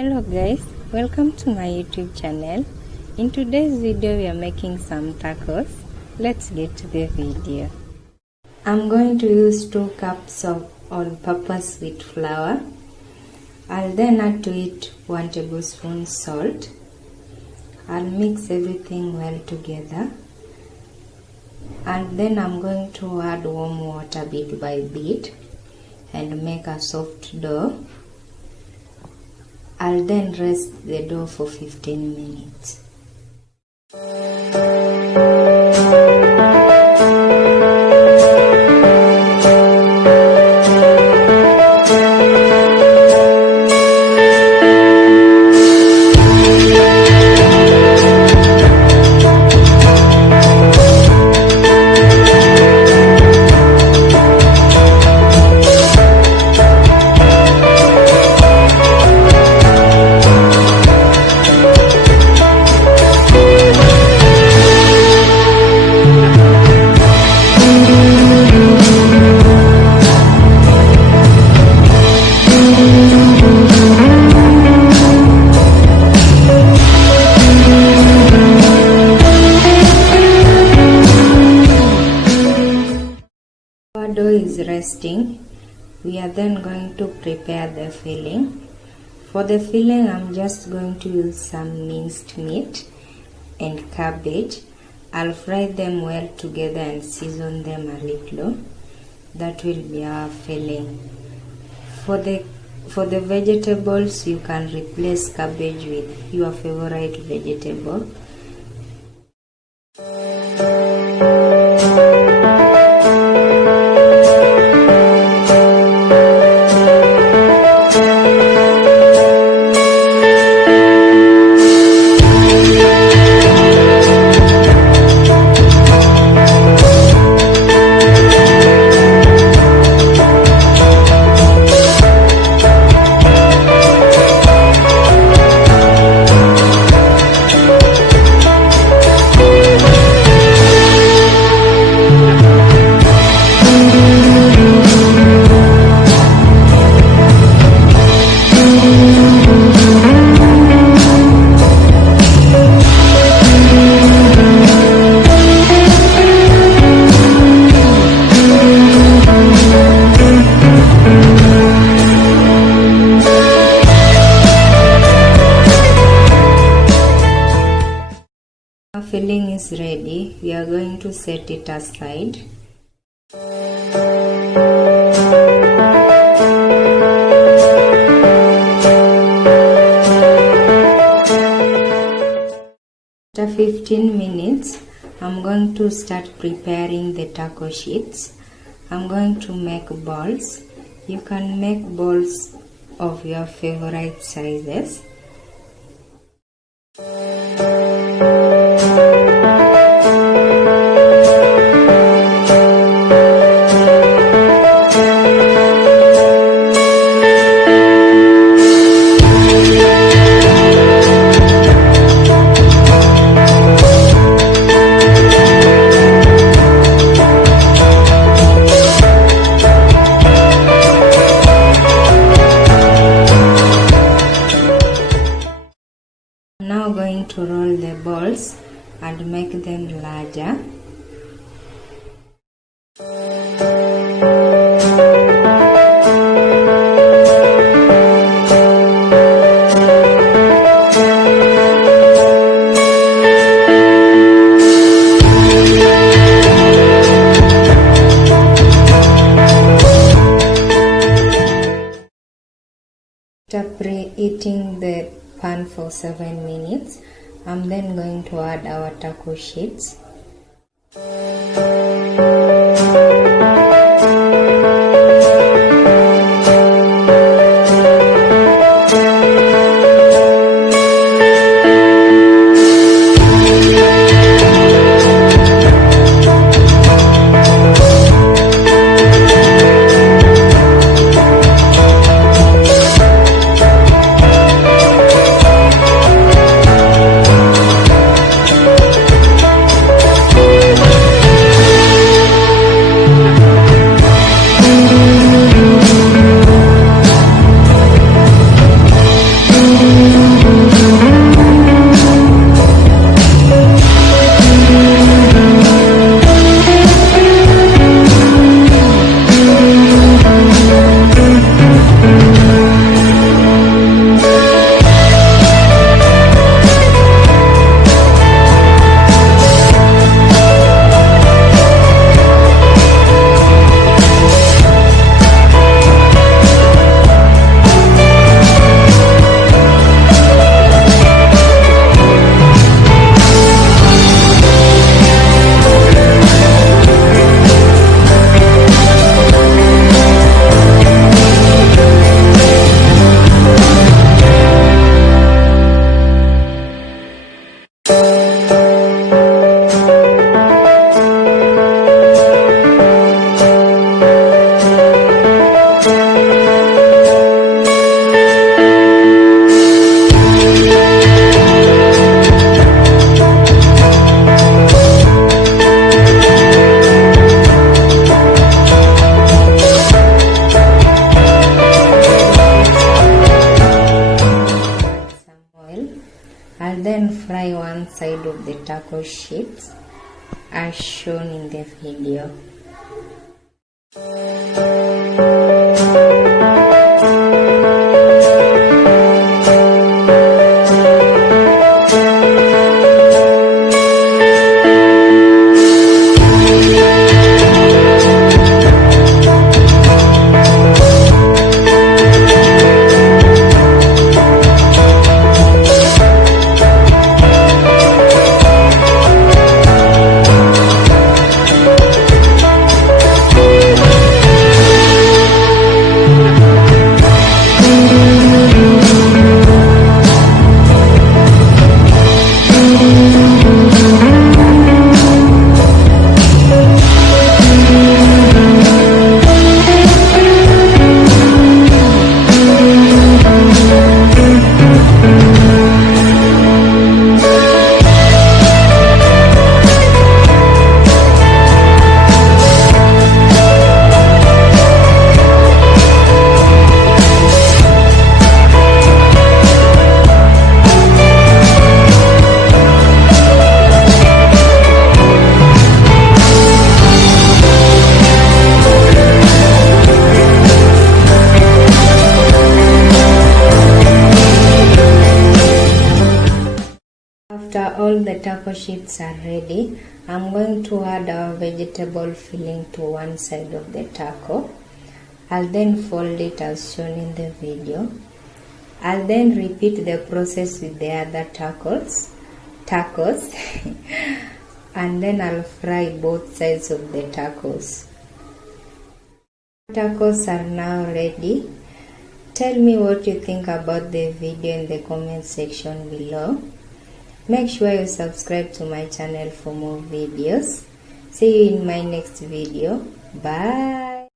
Hello guys, welcome to my YouTube channel. In today's video we are making some tacos. Let's get to the video. I'm going to use 2 cups of all-purpose wheat flour. I'll then add to it 1 tablespoon salt. I'll mix everything well together. And then I'm going to add warm water bit by bit and make a soft dough. I'll then rest the dough for 15 minutes. Our dough is resting. We are then going to prepare the filling. For the filling, I'm just going to use some minced meat and cabbage. I'll fry them well together and season them a little. That will be our filling. For the vegetables, you can replace cabbage with your favorite vegetable. Our filling is ready. We are going to set it aside. After 15 minutes, I'm going to start preparing the taco sheets. I'm going to make balls. You can make balls of your favorite sizes. Now going to roll the balls and make them larger. After preheating the pan for 7 minutes, I'm then going to add our taco sheets. I'll then fry one side of the taco sheets as shown in the video. After all the taco sheets are ready, I'm going to add our vegetable filling to one side of the taco. I'll then fold it as shown in the video. I'll then repeat the process with the other tacos and then I'll fry both sides of the tacos. Tacos are now ready. Tell me what you think about the video in the comment section below. Make sure you subscribe to my channel for more videos. See you in my next video. Bye.